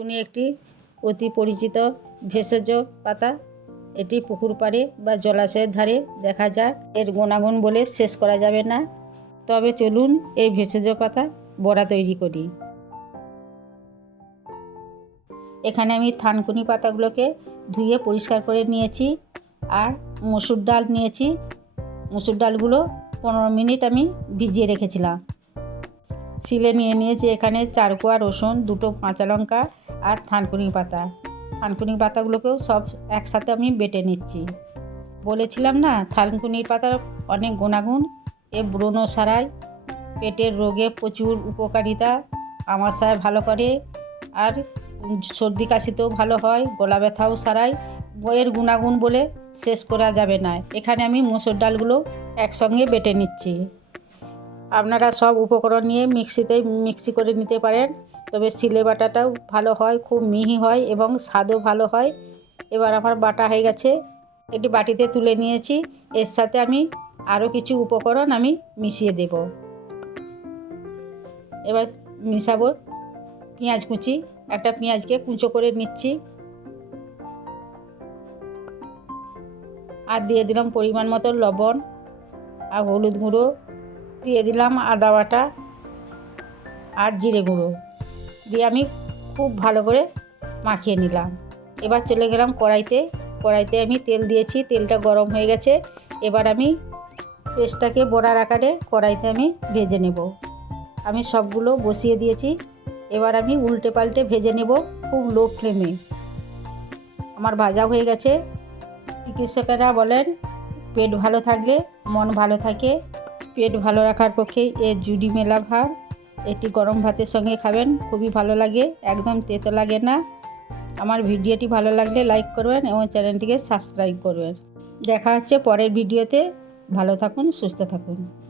উনি একটি অতি পরিচিত ভেষজ পাতা। এটি পুকুর পাড়ে বা জলাশয়ের ধারে দেখা যায়। এর গুণাগুণ বলে শেষ করা যাবে না। তবে চলুন এই ভেষজ পাতা বড়া তৈরি করি। এখানে আমি থানকুনি পাতাগুলোকে ধুয়ে পরিষ্কার করে নিয়েছি আর মসুর ডাল নিয়েছি। মসুর ডালগুলো পনেরো মিনিট আমি ভিজিয়ে রেখেছিলাম। শিলে নিয়ে নিয়েছি এখানে চার কোয়া রসুন, দুটো কাঁচা লঙ্কা আর থানকুনি পাতা। থানকুনি পাতাগুলোকেও সব একসাথে আমি বেটে নিচ্ছি। বলেছিলাম না, থানকুনির পাতার অনেক গুণাগুণ। এ ব্রণ সারায় পেটের রোগে প্রচুর উপকারিতা আমাশায় ভালো করে। আর সর্দি কাশিতেও ভালো হয়, গলা ব্যথাও সারায় বইয়ের গুণাগুণ বলে শেষ করা যাবে না। এখানে আমি মুসুর ডালগুলো একসঙ্গে বেটে নিচ্ছি। আপনারা সব উপকরণ নিয়ে মিক্সিতে মিক্সি করে নিতে পারেন। তবে সিলে বাটাটাও ভালো হয়, খুব মিহি হয় এবং স্বাদও ভালো হয়। এবার আমার বাটা হয়ে গেছে একটি বাটিতে তুলে নিয়েছি। এর সাথে আমি আরও কিছু উপকরণ আমি মিশিয়ে দেব। এবার মিশাবো পেঁয়াজ কুচি। একটা পেঁয়াজকে কুঁচো করে নিচ্ছি। আর দিয়ে দিলাম পরিমাণ মতো লবণ আর হলুদ গুঁড়ো। দিয়ে দিলাম আদা বাটা আর জিরে গুঁড়ো। দিয়ে আমি খুব ভালো করে মাখিয়ে নিলাম। এবার চলে গেলাম কড়াইতে। কড়াইতে আমি তেল দিয়েছি, তেলটা গরম হয়ে গেছে। এবার আমি পেস্টটাকে বড়ার আকারে কড়াইতে আমি ভেজে নেব। আমি সবগুলো বসিয়ে দিয়েছি। এবার আমি উল্টে পাল্টে ভেজে নেব খুব লো ফ্লেমে। আমার ভাজা হয়ে গেছে। চিকিৎসকেরা বলেন, পেট ভালো থাকলে মন ভালো থাকে। পেট ভালো রাখার পক্ষে এ জুডি মেলা ভাত এটি গরম ভাতের সঙ্গে খাবেন, খুবই ভালো লাগে, একদম তেতো লাগে না। আমার ভিডিওটি ভালো লাগলে লাইক করবেন এবং চ্যানেলটিকে সাবস্ক্রাইব করবেন। দেখা হচ্ছে পরের ভিডিওতে। ভালো থাকুন, সুস্থ থাকুন।